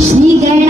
श्रीगण